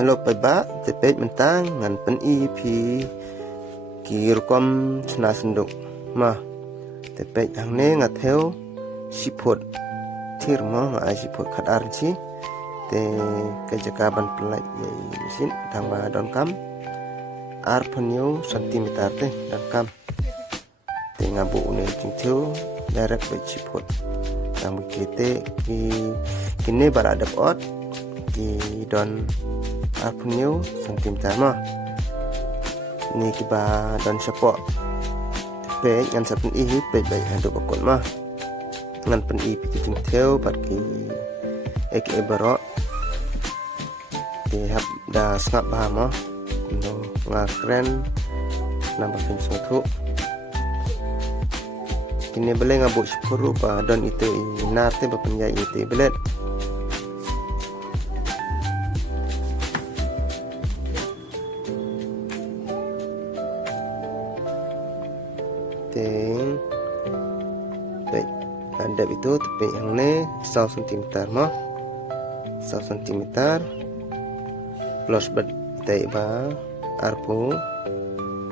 Helloไปบ้าแต่เป็ดมันตั้งงานเป็น EP กี่รกมชนะสนุกมาแต่เป็ดอย่างนี้งาเทวชิพดที่รมองอาชิพดขัดอารชีแต่กิจการบันปลายใหญ่สินทางมาดอนคำarpaniu centimeter teh dan kam tengah bu ne jingtiu direct by chipot yang kita kini berada ot di don arpaniu centimeter mah ni kiba don sepok pe ngan sapen I pe by ando bakon mah ngan pen I pi jingtiu bat ki ek ebarok di hab da snap ba mah ngakren nambah suatu kini boleh ngabuk sepuluh pa don itu nate berpenjai itu belet teng baik ada itu tepi yang ne 1 cm mah 1 cm plus bet tai ba arpo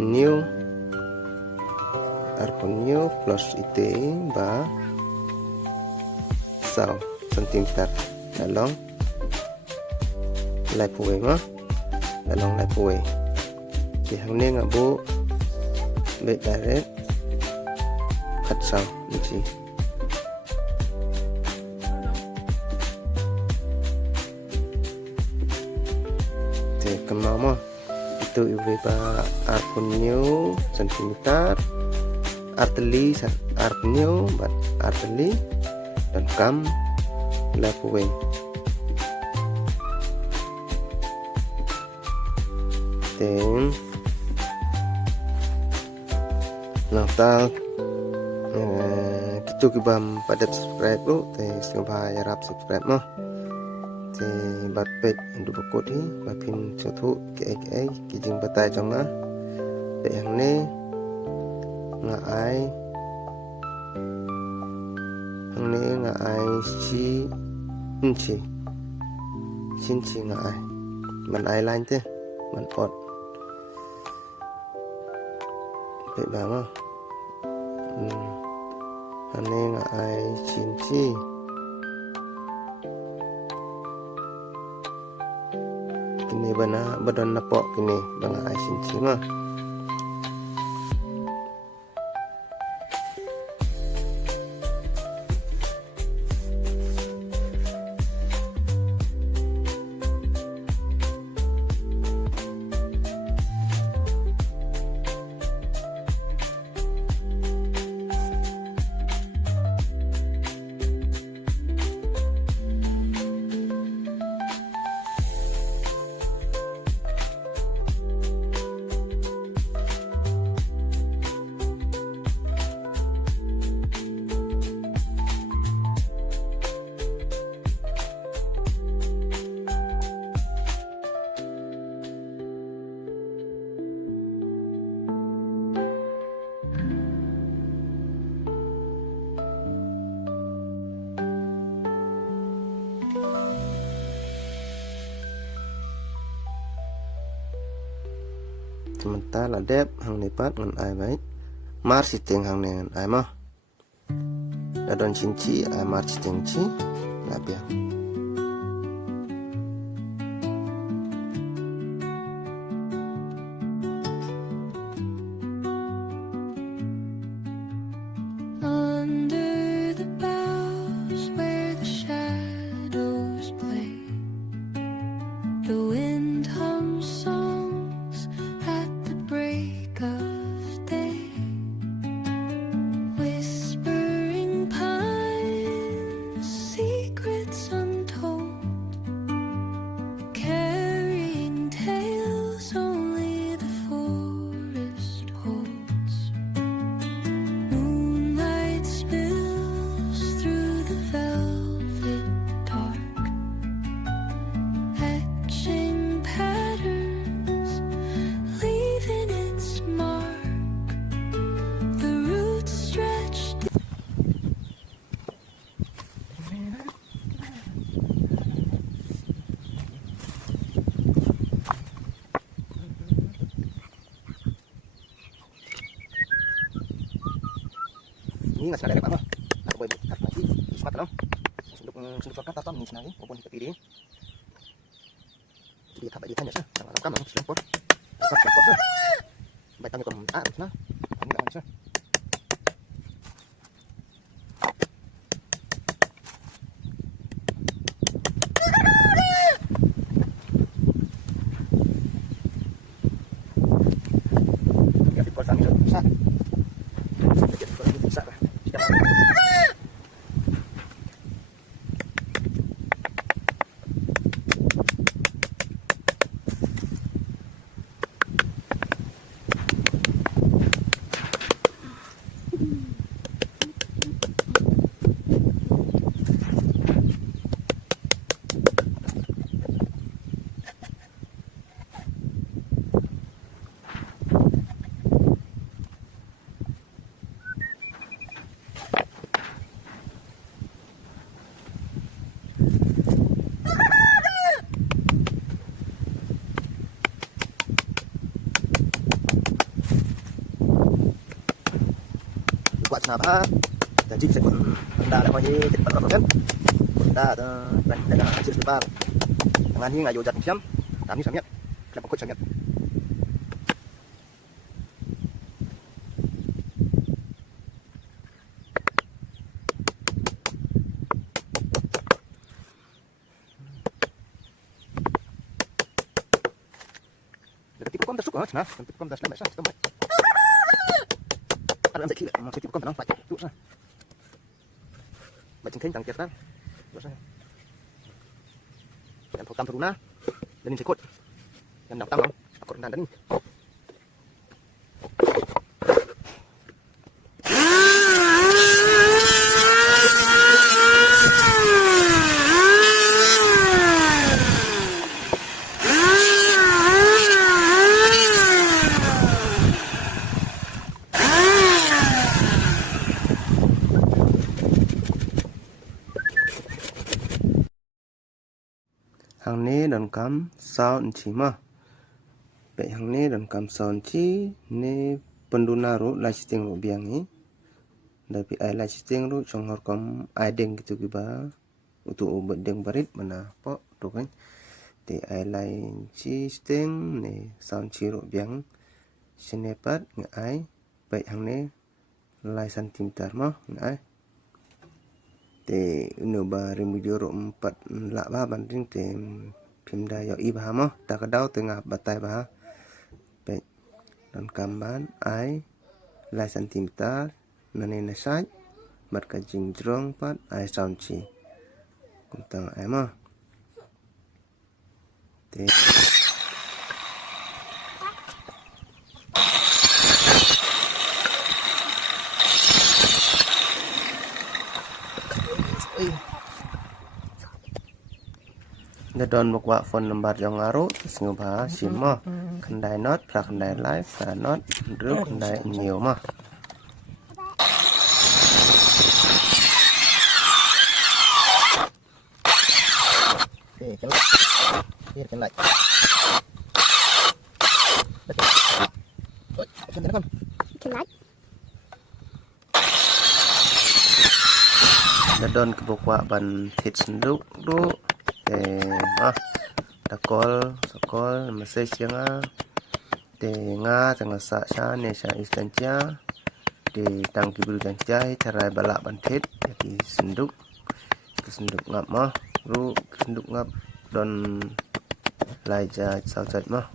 new plus ite ba 1 cm dalong lai puwe ma dalong lai puwe di hang ne ngabu be direct kat sao ni te kamama itu ibu ba arpunyo centimeter arteli arpunyo bat arteli dan kam lapuwe then nata kita kibam pada subscribe lo te singba yarap subscribe mo te bat pet ndu bakot hi bapin chotu ke kijing batai trong na pe yang ne nga ai chi nga ai man ai lain te man ot pe ba ma ane nga ai chi kini bana badan napok kini banga ai cinci mah sementara dep hang nipat ngan ai baik mar siting hang ngan ai mah dadon cinci ai mar siting ci labia Patterns ini nggak senang apa aku boleh cut lagi semat dong senduk coklat atau ini senang maupun kita pilih jadi apa ditanya sih sama kamu sempur sempur sih baik kami kalau nah kami nggak bisa buat kenapa jadi bisa pun anda ada lagi cepat kan anda ada hasil sebar dengan ini ngayo jatuh siam kami samiat kenapa kok samiat detik kom tersuk nah detik kom das lemah sah ada yang sekali masih tipu kom tenang pakai tu sah macam kain tangkir kan terus yang program teruna dan ini sekut yang datang aku rendah dan ini hàng này đòn cắm sao chỉ mà vậy hàng này đòn cắm sao chỉ ne pendunaru lasting ru biangi tapi ai lasting ru trong hor kom ai deng gitu giba untuk bedeng barit mana po tuh kan thì ai lai chi sting ne sao chỉ ru biang senepat ngai vậy hàng này lai santimtar mah ngai te no ba remudio ro 4 la ba ban ring te phim da yo i ba mo ta ka dau te ngap ba tai ba pe dan kamban ai lai santimtar nane na sai bat ka jing drong pat ai sound chi kum tang ai mo te Dadon bukwa phone number yang ngaru terus ngubah sim mah kendai not pra kendai live pra not dulu kendai new mah Dadon kebukwa ban hit senduk du takol sokol message nga te nga tanga sa sha ne sha istantia di tangki biru jantia cara balak bantit di senduk ngap mah ru senduk ngap don laja saucat mah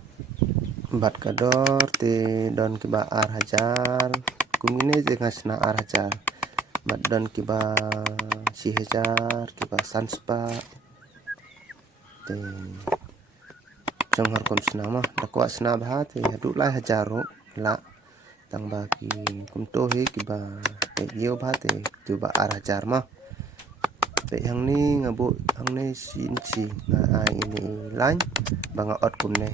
bat kador te don kiba ar hajar kumine je ngasna ar hajar bat don kiba si hajar kiba sanspa te trong har kom sna mah dakwa sna bha te hadu lai hajaru la tang bagi kum to he kiba te yo bha te tu ba ar hajar mah pe hang ni ngabu hang ne sin chi nga ai ini lain banga ot kum ne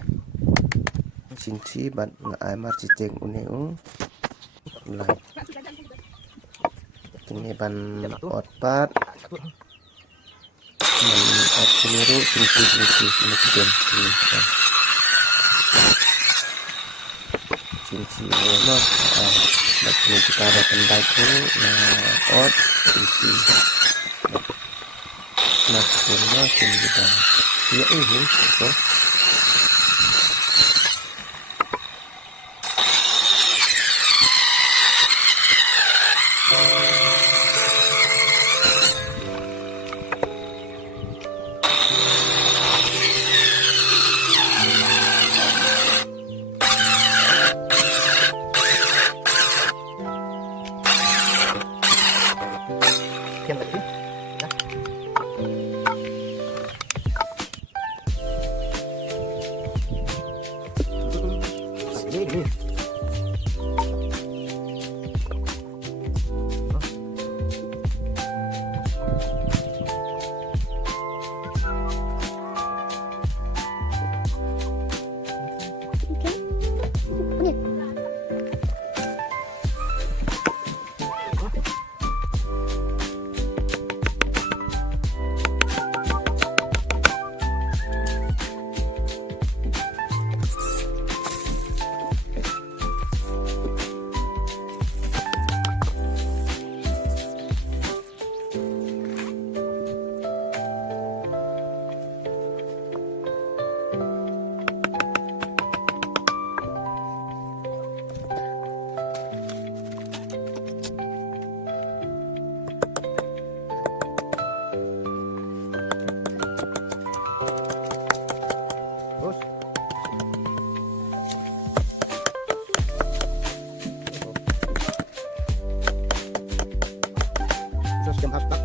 sin chi bat nga ai mar chi teng une u lai ini ban ot pat at keliru sini cinci mah bat ni kita ada pendai tu ot cinci nak semua cinci kita ya ini so ini jam hashtag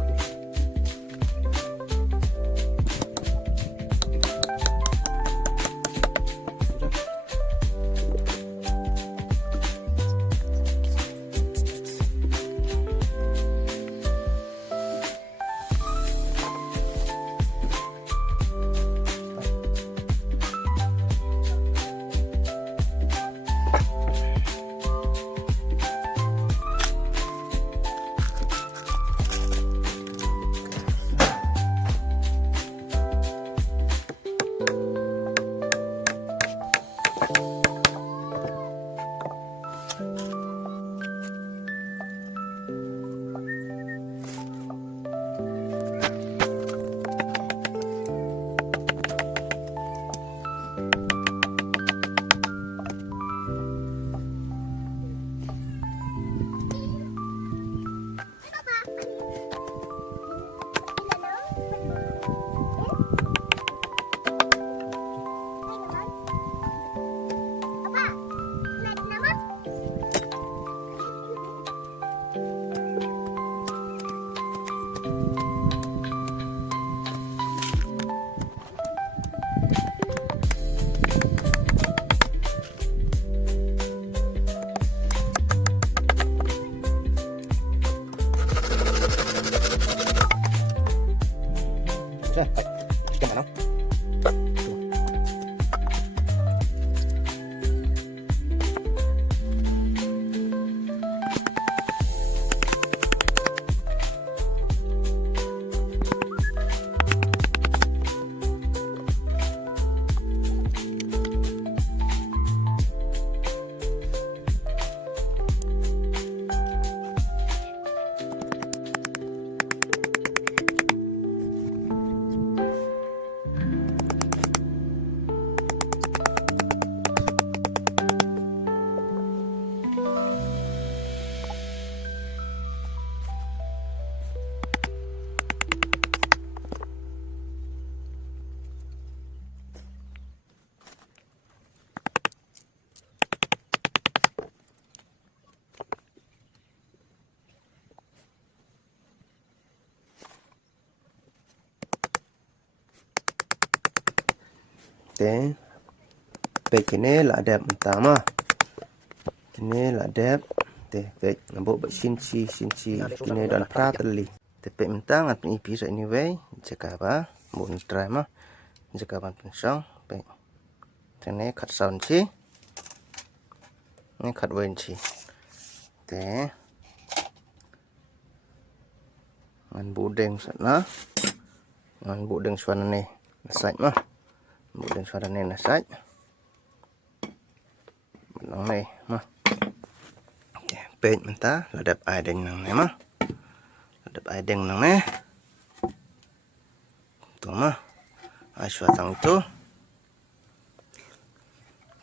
sekian mana? Te pek ini lah đẹp pertama ini lah đẹp te pek nambok sinci ini dan prateli te pek mentang at ini bisa anyway jika apa mau try mah jika ban pensong pek tene kat sound ci ini kat wenci te ngan budeng sana ngan budeng suara nih nasaj mah budeng suara nih nasaj nang này mà page mình ta là đẹp ai đen nang này mà đẹp ai đen nang này tuh mà ai xóa tang itu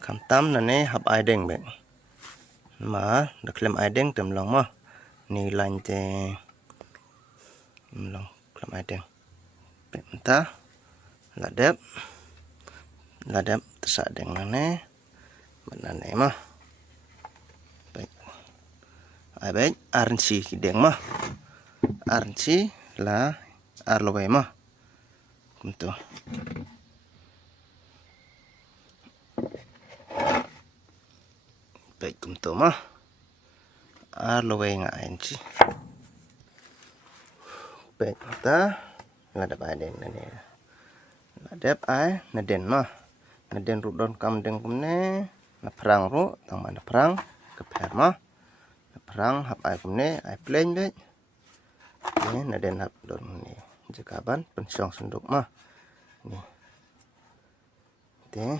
kam tam nane hab ai đen vậy mà được làm ai đen tầm lòng mà ni lain te lòng làm ai đen page mình ta là đẹp tersa đen nang này mana này mà ai bet arnsi kideng mah arnsi là arlowe mah kumtu bet kumtu mah arlowe nga arnsi bet ta là đẹp ai đen này là đẹp ai là đen mah là đen rụt đòn cầm đen cũng nè là perang ru tang mana perang ke per mah perang hab ai cũng nè ai plain đấy nè là đen hab đòn nè jika ban pensiong senduk mah nè thế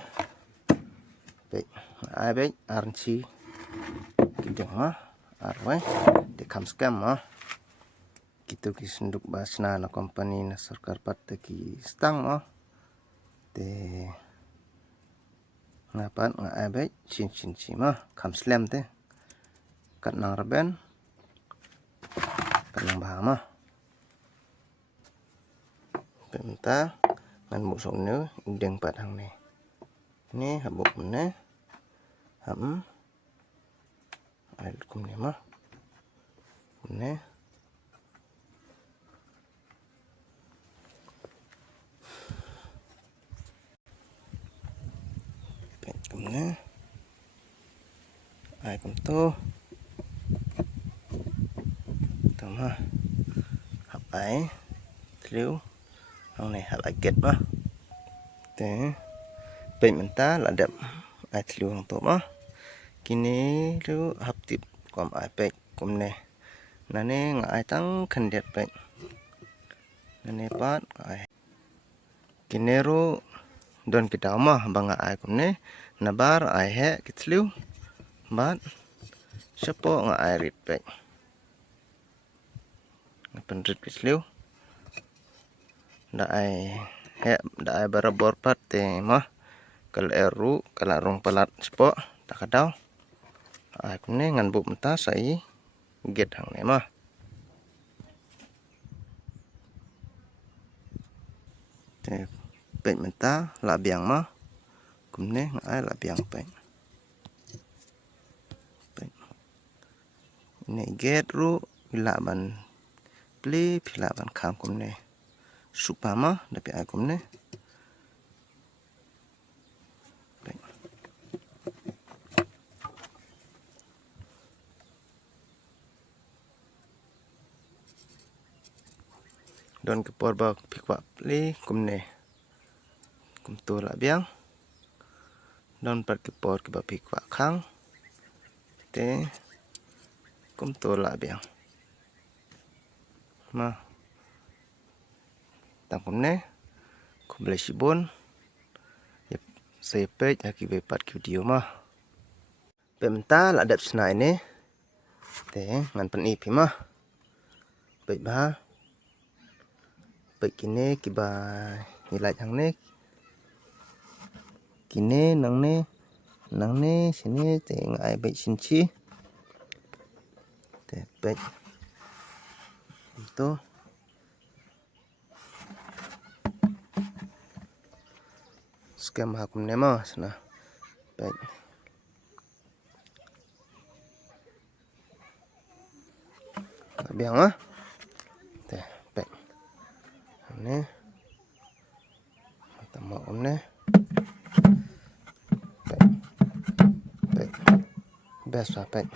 bet ai bet arnsi kideng mah arwai de kam scam mah gitu ki senduk basna na company na sarkar patte ki stang mah te ngapan nga abe chin mah kam slam te kat nang reben kat nang bah mah penta ngan bu sok nu indeng pat hang ne ni habuk ne ham ai kum ne mah ne kum ne ai kum to tama hab ai tliu hang này hab ai get mah te page mình ta là đẹp ai tliu hang to mah kini lu hab tip kom ai page kom ne nane nga ai tang khandet page nane pat ai kinero don kita mah banga ai kom ne nabar ai he kitliu bat siapa nga ai rit page ngapan rit kitliu da ai he da ai barabor pat te mah kal eru kala rong palat spo takadau ai kom ne ngan bu menta sai get hang ne mah te page menta la biang mah kom ne ai la biang page ne get ru pila ban pli pila ban kham kom ne supa mah dapi ai kom ne don ke por ba pikwa pli kom ne kom tu la biang don pat ke por ke ba pikwa khang te kom tu la biang ma tang kom ne kom beli sibon yep saya page aki be pat video mah pementa la dap sna ini te ngan pen ipi mah page ba page kine ki ba nilai hang ne kine nang ne sini te ngai page sin chi te page itu scam hakum ne mah sana page biang ah te page ne tama ne page best page